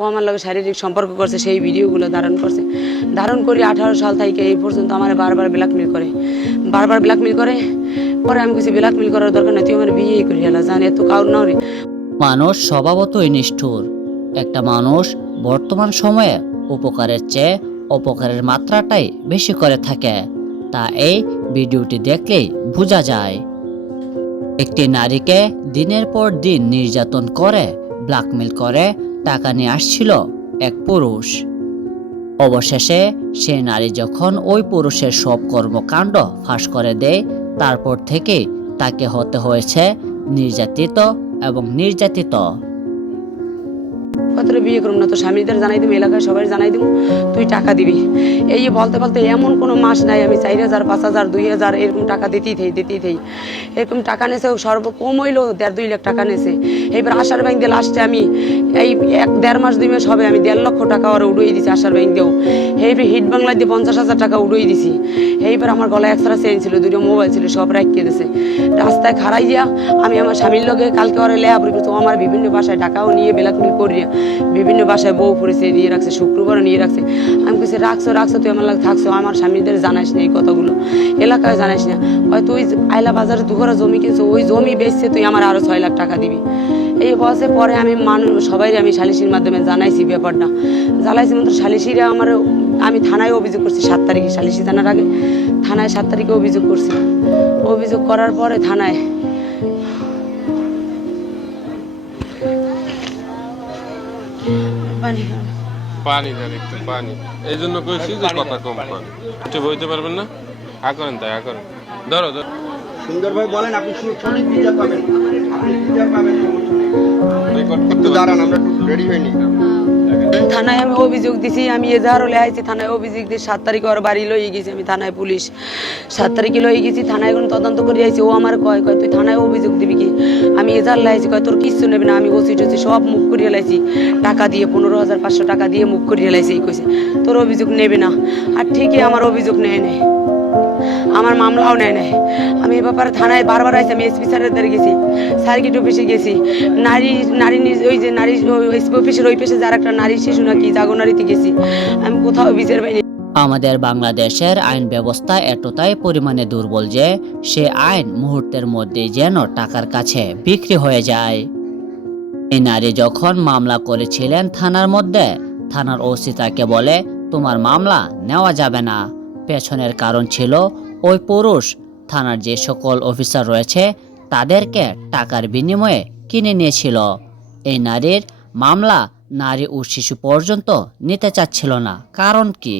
ও আমার লগে শারীরিক সম্পর্ক করছে, সেই ভিডিওগুলো ধারণ করছে। ধারণ করি 18 সাল থেকে এই পর্যন্ত আমার বারবার ব্ল্যাকমেল করে, পরে আমি কিছু ব্ল্যাকমেল করার দরকার নেই, তুই আমার বিয়ে করে হেলা জানি এত কাউর না রে। মানুষ স্বভাবতই নিষ্ঠুর। একটা মানুষ বর্তমান সময়ে উপকারের চেয়ে অপকারের মাত্রাটাই বেশি করে থাকে, তা এই ভিডিওটি দেখলেই বোঝা যায়। একটি নারীকে দিনের পর দিন নির্যাতন করে ব্ল্যাকমেল করে টাকা নিয়ে আসছিল এক পুরুষ। অবশেষে সে নারী যখন ওই পুরুষের সব কর্মকাণ্ড ফাঁস করে দেয়, তারপর থেকে তাকে হতে হয়েছে নির্যাতিত এবং নির্যাতিত। কতটা বিয়ে করুম না, তো স্বামীদের জানাই দিব, এলাকায় সবাই জানাই দিব, তুই টাকা দিবি। এই বলতে বলতে এমন কোনো মাস নাই আমি 4000, 5000, 2000 এরকম টাকা দিতেই থাই। এরকম টাকা নেছে, সর্বকম হইলো 1.5-2 লাখ টাকা নেছে। এইবার আশার ব্যাংক দিয়ে লাস্টে আমি এই 1-1.5 মাস 2 মাস হবে আমি 1.5 লক্ষ টাকা ওরা উড়িয়ে দিছি আশার ব্যাংক দিয়েও। এইবার হিট বাংলায় দিয়ে 50,000 টাকা উড়িয়ে দিছি। এইবার আমার গলায় এক্সট্রা চেইন ছিল, 2টো মোবাইল ছিল, সব রাখিয়ে দিয়েছে। রাস্তায় খাড়াইয়া আমি আমার স্বামীর লগে কালকে ওরা লেহাপুরি করতো, আমার বিভিন্ন বাসায় টাকাও নিয়ে ব্ল্যাকমেল করিয়া বিভিন্ন বাসায় বউ পরিচে নিয়ে রাখছে, শুক্রবারও নিয়ে রাখছে। আমি কিছু রাখছো তুই আমার লাগে থাকছো, আমার স্বামীদের জানাইস না এই কথাগুলো, এলাকায় জানাইস না। হয় তুই আইলা বাজারে 2 ঘরে জমি কিনছো, ওই জমি বেচছে তুই আমার আরো 6 লাখ টাকা দিবি। এই বসে পরে আমি সবাই আমি সালিশির মাধ্যমে জানাইছি ব্যাপারটা, জ্বালাইছি মাত্র সালিশিরা আমি থানায় অভিযোগ করছি 7 তারিখে, সালিশি জানার আগে থানায় 7 তারিখে অভিযোগ করছি। অভিযোগ করার পরে থানায় পানি দেন একটু পানি, এই জন্য কইছি যে কথা কম করেন, একটু বইতে পারবেন না? করেন তাই করেন, ধরো সুন্দর ভাই বলেন, আপনি সঠিক বিচার পাবেন, আপনি বিচার পাবেন। রেকর্ড করতে একটু দাঁড়ান, আমরা একটু রেডি হইনি। থানায় আমি অভিযোগ দিছি, আমি এজাহারও লেখাইছি থানায় অভিযোগ দিয়ে 7 তারিখে ওর বাড়ি লইয়ে গেছি আমি থানায়, পুলিশ 7 তারিখে লইয়ে গেছি থানায়, এখন তদন্ত করে আইছি। ও আমার কয় তুই থানায় অভিযোগ দিবি কি? আমি এজাহার লাইছি, তোর কিচ্ছু নেবে না, আমি ওসি টসি সব মুখ করিয়ে লাইছি, টাকা দিয়ে 15,500 টাকা দিয়ে মুখ করিয়ে লাইছি। এই কইছে তোর অভিযোগ নেবে না, আর ঠিকই আমার অভিযোগ নেয় নাই, আমার মামলাও নেয় নাই। আমি এ ব্যাপারে থানায় বারবার আইছি, আমি এসপি স্যারের দ্বারা গেছি, সার্কিট অফিসে গেছি, ওই যে নারী এসপি অফিসের ওই পেশে যার একটা নারী শিশু নাকি জাগনারীতে গেছি, আমি কোথাও বিচার পাইনি। আমাদের বাংলাদেশের আইন ব্যবস্থা এতটাই পরিমাণে দুর্বল যে সে আইন মুহূর্তের মধ্যেই যেন টাকার কাছে বিক্রি হয়ে যায়। এই নারী যখন মামলা করেছিলেন থানার মধ্যে, থানার ওসি তাকে বলে তোমার মামলা নেওয়া যাবে না। পেছনের কারণ ছিল ওই পুরুষ থানার যে সকল অফিসার রয়েছে তাদেরকে টাকার বিনিময়ে কিনে নিয়েছিল। এই নারীর মামলা নারী ও শিশু পর্যন্ত নিতে চাচ্ছিল না। কারণ কি?